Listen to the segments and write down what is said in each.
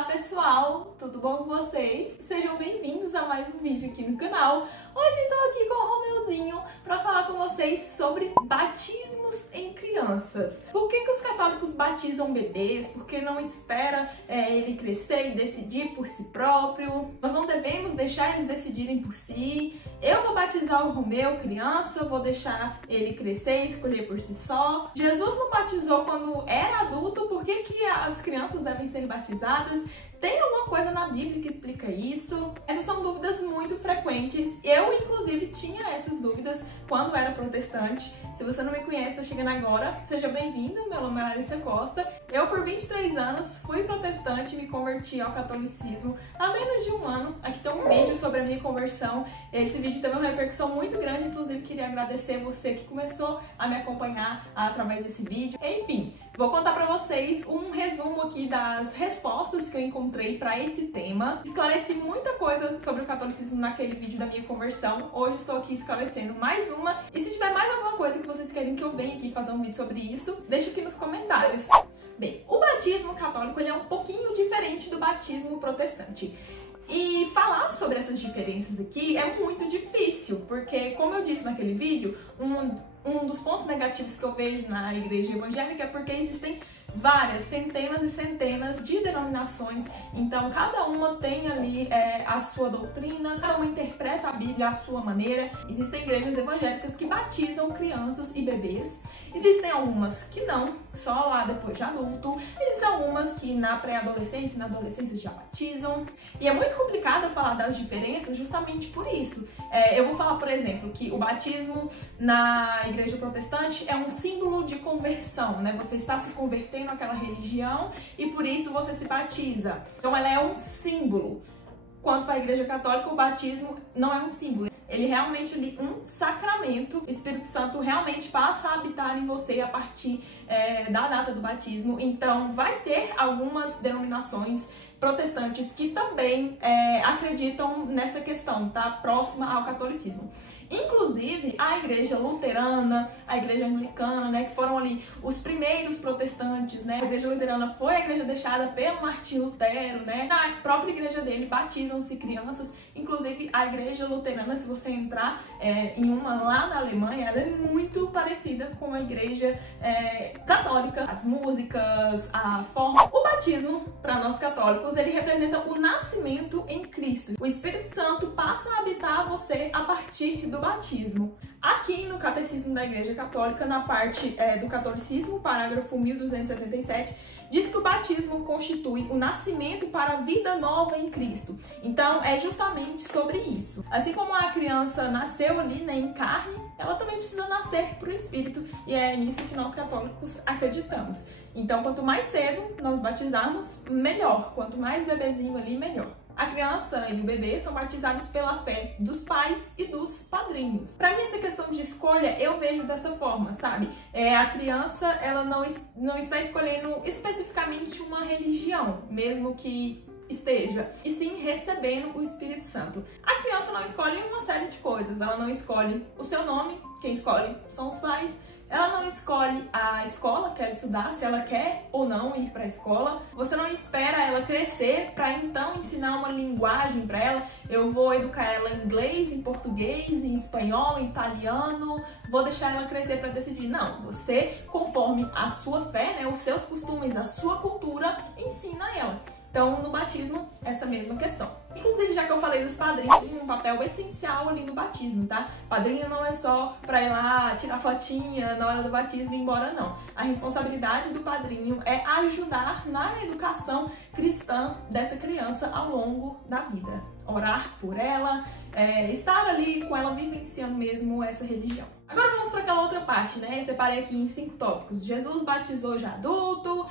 Olá pessoal, tudo bom com vocês? Sejam bem-vindos a mais um vídeo aqui no canal. Hoje estou aqui com o Romeuzinho para falar com vocês sobre batismos em crianças. Por que os católicos batizam bebês? Por que não espera ele crescer e decidir por si próprio? Nós não devemos deixar eles decidirem por si. Eu vou batizar o Romeu criança, vou deixar ele crescer e escolher por si só. Jesus não batizou quando era adulto, por que as crianças devem ser batizadas? Tem alguma coisa na Bíblia que explica isso? Essas são dúvidas muito frequentes. Eu, inclusive, tinha essas dúvidas quando era protestante. Se você não me conhece, está chegando agora, seja bem-vindo. Meu nome é Larissa Costa. Eu, por 23 anos, fui protestante e me converti ao catolicismo há menos de um ano. Aqui tem um vídeo sobre a minha conversão. Esse vídeo teve uma repercussão muito grande, inclusive queria agradecer você que começou a me acompanhar através desse vídeo. Enfim, vou contar pra vocês um resumo aqui das respostas que eu encontrei pra esse tema. Esclareci muita coisa sobre o catolicismo naquele vídeo da minha conversão. Hoje estou aqui esclarecendo mais uma. E se tiver mais alguma coisa que vocês querem que eu venha aqui fazer um vídeo sobre isso, deixa aqui nos comentários. Bem, o batismo católico ele é um pouquinho diferente do batismo protestante. E falar sobre essas diferenças aqui é muito difícil, porque, como eu disse naquele vídeo, um dos pontos negativos que eu vejo na igreja evangélica é porque existem várias, centenas e centenas de denominações, então cada uma tem ali a sua doutrina, cada uma interpreta a Bíblia à sua maneira. Existem igrejas evangélicas que batizam crianças e bebês, existem algumas que não, só lá depois de adulto, existem algumas que na pré-adolescência e na adolescência já batizam, e é muito complicado eu falar das diferenças justamente por isso. Eu vou falar, por exemplo, que o batismo na igreja protestante é um símbolo de conversão, né? Você está se convertendo àquela religião e por isso você se batiza. Então ela é um símbolo. Quanto para a igreja católica, o batismo não é um símbolo. Ele realmente é um sacramento. O Espírito Santo realmente passa a habitar em você a partir da data do batismo. Então vai ter algumas denominações protestantes que também acreditam nessa questão, tá? Próxima ao catolicismo. Inclusive, a igreja luterana, a igreja anglicana, né, que foram ali os primeiros protestantes, né? A igreja luterana foi a igreja deixada pelo Martinho Lutero, né? Na própria igreja dele batizam-se crianças. Inclusive, a igreja luterana, se você entrar em uma lá na Alemanha, ela é muito parecida com a igreja católica. As músicas, a forma... O batismo, para nós católicos, ele representa o nascimento em Cristo. O Espírito Santo passa a habitar você a partir do batismo. Aqui no Catecismo da Igreja Católica, na parte do catolicismo, parágrafo 1277, diz que o batismo constitui o nascimento para a vida nova em Cristo. Então, é justamente sobre isso. Assim como a criança nasceu ali, né, em carne, ela também precisa nascer para o Espírito, e é nisso que nós católicos acreditamos. Então, quanto mais cedo nós batizarmos, melhor. Quanto mais bebezinho ali, melhor. A criança e o bebê são batizados pela fé dos pais e dos padrinhos. Para mim, essa questão de escolha, eu vejo dessa forma, sabe? A criança, ela não está escolhendo especificamente uma religião, mesmo que esteja, e sim recebendo o Espírito Santo. A criança não escolhe uma série de coisas, ela não escolhe o seu nome, quem escolhe são os pais. Ela não escolhe a escola que ela estudar, se ela quer ou não ir para a escola. Você não espera ela crescer para então ensinar uma linguagem para ela. Eu vou educar ela em inglês, em português, em espanhol, em italiano. Vou deixar ela crescer para decidir. Não, você, conforme a sua fé, né, os seus costumes, a sua cultura, ensina ela. Então, no batismo, essa mesma questão. Inclusive, já que eu falei dos padrinhos, tem um papel essencial ali no batismo, tá? Padrinho não é só pra ir lá tirar fotinha na hora do batismo e ir embora, não. A responsabilidade do padrinho é ajudar na educação cristã dessa criança ao longo da vida. Orar por ela, estar ali com ela vivenciando mesmo essa religião. Agora vamos para aquela outra parte, né? Eu separei aqui em 5 tópicos. Jesus batizou já adulto,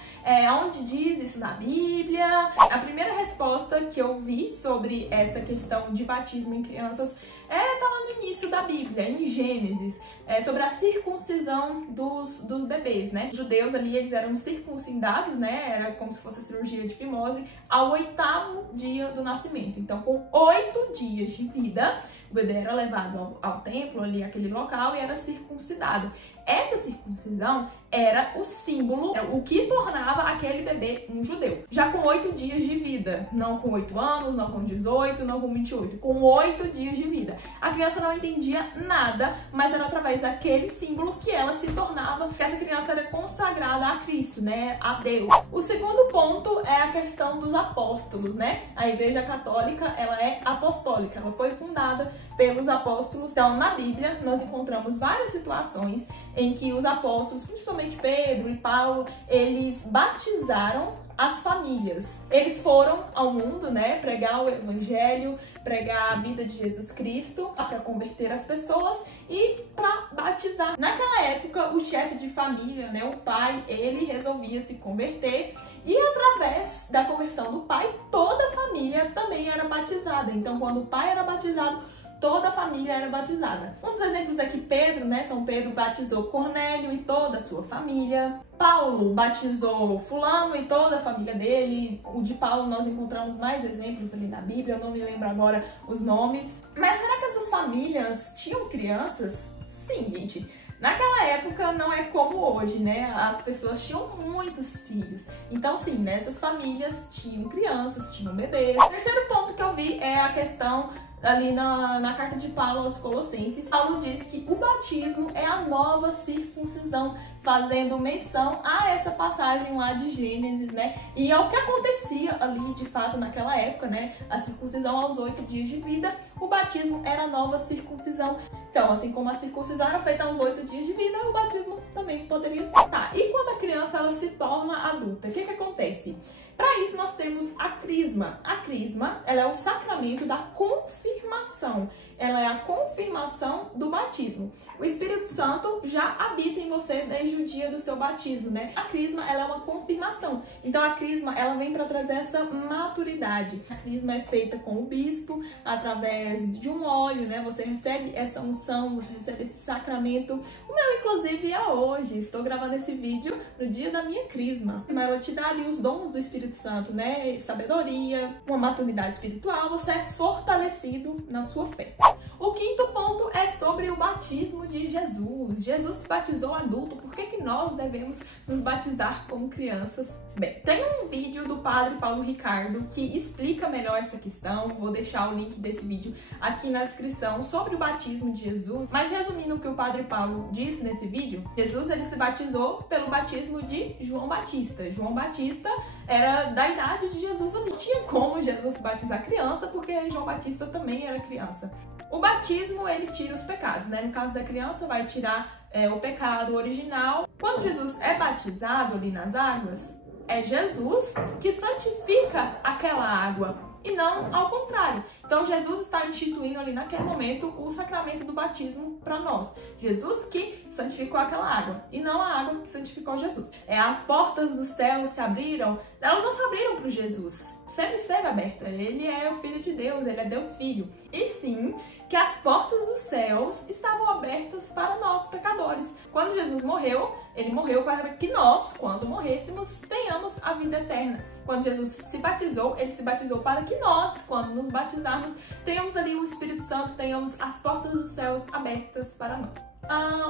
onde diz isso na Bíblia. A primeira resposta que eu vi sobre essa questão de batismo em crianças tá lá no início da Bíblia, em Gênesis, sobre a circuncisão dos bebês, né? Os judeus ali, eles eram circuncidados, né? Era como se fosse a cirurgia de fimose, ao 8º dia do nascimento. Então, com 8 dias de vida, o bebê era levado ao templo, ali, aquele local, e era circuncidado. Essa circuncisão era o símbolo, o que tornava aquele bebê um judeu. Já com 8 dias de vida, não com 8 anos, não com 18, não com 28, com 8 dias de vida. A criança não entendia nada, mas era através daquele símbolo que ela se tornava, que essa criança era consagrada a Cristo, né, a Deus. O segundo ponto é a questão dos apóstolos, né? A Igreja Católica, ela é apostólica, ela foi fundada pelos apóstolos. Então, na Bíblia, nós encontramos várias situações em que os apóstolos, principalmente Pedro e Paulo, eles batizaram as famílias. Eles foram ao mundo, né, pregar o evangelho, pregar a vida de Jesus Cristo, para converter as pessoas e para batizar. Naquela época, o chefe de família, né, o pai, ele resolvia se converter e através da conversão do pai, toda a família também era batizada. Então, quando o pai era batizado, toda a família era batizada. Um dos exemplos é que Pedro, né, São Pedro batizou Cornélio e toda a sua família. Paulo batizou fulano e toda a família dele. O de Paulo nós encontramos mais exemplos ali na Bíblia, eu não me lembro agora os nomes. Mas será que essas famílias tinham crianças? Sim, gente. Naquela época não é como hoje, né? As pessoas tinham muitos filhos. Então, sim, né? Essas famílias tinham crianças, tinham bebês. O terceiro ponto que eu vi é a questão ali na carta de Paulo aos Colossenses. Paulo diz que o batismo é a nova circuncisão, fazendo menção a essa passagem lá de Gênesis, né? E ao que acontecia ali, de fato, naquela época, né? A circuncisão aos 8 dias de vida, o batismo era a nova circuncisão. Então, assim como a circuncisão era feita aos 8 dias de vida, o batismo também poderia ser. Tá, e quando a criança ela se torna adulta, o que acontece? Para isso, nós temos a crisma. A crisma, ela é o sacramento da confirmação. Ela é a confirmação do batismo. O Espírito Santo já habita em você desde o dia do seu batismo, né? A crisma, ela é uma confirmação. Então, a crisma, ela vem para trazer essa maturidade. A crisma é feita com o bispo, através de um óleo, né? Você recebe essa unção, você recebe esse sacramento. O meu, inclusive, é hoje. Estou gravando esse vídeo no dia da minha crisma. Ela te dá ali os dons do Espírito Santo, né? Sabedoria, uma maturidade espiritual. Você é fortalecido na sua fé. O quinto ponto é sobre o batismo de Jesus. Jesus se batizou adulto, por que nós devemos nos batizar como crianças? Bem, tem um vídeo do padre Paulo Ricardo que explica melhor essa questão. Vou deixar o link desse vídeo aqui na descrição sobre o batismo de Jesus. Mas resumindo o que o padre Paulo disse nesse vídeo, Jesus ele se batizou pelo batismo de João Batista. João Batista era da idade de Jesus, não tinha como Jesus se batizar criança, porque João Batista também era criança. O batismo, ele tira os pecados, né? No caso da criança, vai tirar o pecado original. Quando Jesus é batizado ali nas águas, é Jesus que santifica aquela água e não ao contrário. Então, Jesus está instituindo ali naquele momento o sacramento do batismo para nós. Jesus que santificou aquela água e não a água que santificou Jesus. As portas do céu se abriram, elas não se abriram para Jesus, sempre esteve aberta. Ele é o Filho de Deus, ele é Deus Filho. E sim, que as portas dos céus estavam abertas para nós, pecadores. Quando Jesus morreu, ele morreu para que nós, quando morrêssemos, tenhamos a vida eterna. Quando Jesus se batizou, ele se batizou para que nós, quando nos batizarmos, tenhamos ali o Espírito Santo, tenhamos as portas dos céus abertas para nós.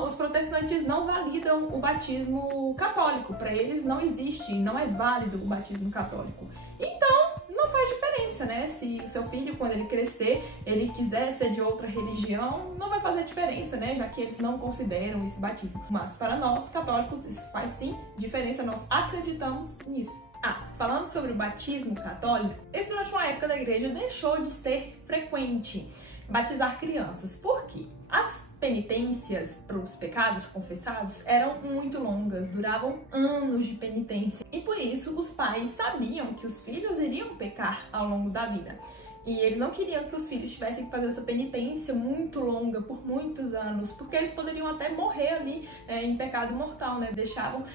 Os protestantes não validam o batismo católico. Para eles não existe, não é válido o batismo católico. Então, não faz diferença, né? Se o seu filho, quando ele crescer, ele quiser ser de outra religião, não vai fazer diferença, né? Já que eles não consideram esse batismo. Mas para nós, católicos, isso faz sim diferença, nós acreditamos nisso. Falando sobre o batismo católico, esse durante uma época da igreja deixou de ser frequente batizar crianças. Por quê? As penitências para os pecados confessados eram muito longas, duravam anos de penitência. E por isso os pais sabiam que os filhos iriam pecar ao longo da vida. E eles não queriam que os filhos tivessem que fazer essa penitência muito longa, por muitos anos, porque eles poderiam até morrer ali em pecado mortal, né? Deixavam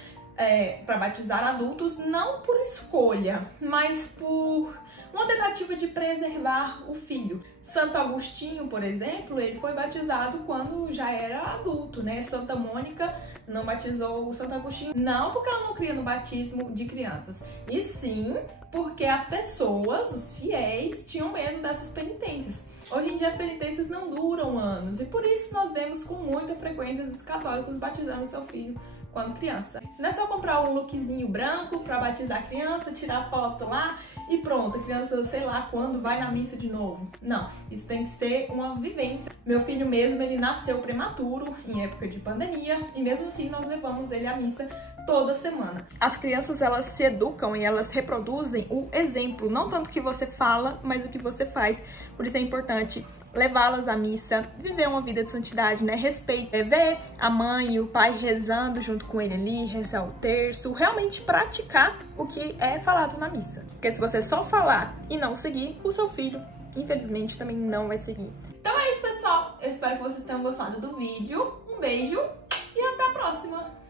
para batizar adultos não por escolha, mas por uma tentativa de preservar o filho. Santo Agostinho, por exemplo, ele foi batizado quando já era adulto, né? Santa Mônica não batizou o Santo Agostinho, não porque ela não cria no batismo de crianças, e sim porque as pessoas, os fiéis, tinham medo dessas penitências. Hoje em dia as penitências não duram anos, e por isso nós vemos com muita frequência os católicos batizando seu filho quando criança. Não é só comprar um lookzinho branco pra batizar a criança, tirar foto lá e pronto, a criança, sei lá quando, vai na missa de novo. Não, isso tem que ser uma vivência. Meu filho mesmo, ele nasceu prematuro, em época de pandemia, e mesmo assim nós levamos ele à missa toda semana. As crianças, elas se educam e elas reproduzem o exemplo, não tanto o que você fala, mas o que você faz. Por isso é importante levá-las à missa, viver uma vida de santidade, né? Respeito, ver a mãe e o pai rezando junto com ele ali, rezar o terço, realmente praticar o que é falado na missa. Porque se você só falar e não seguir, o seu filho, infelizmente, também não vai seguir. Então é isso, pessoal. Eu espero que vocês tenham gostado do vídeo. Um beijo e até a próxima!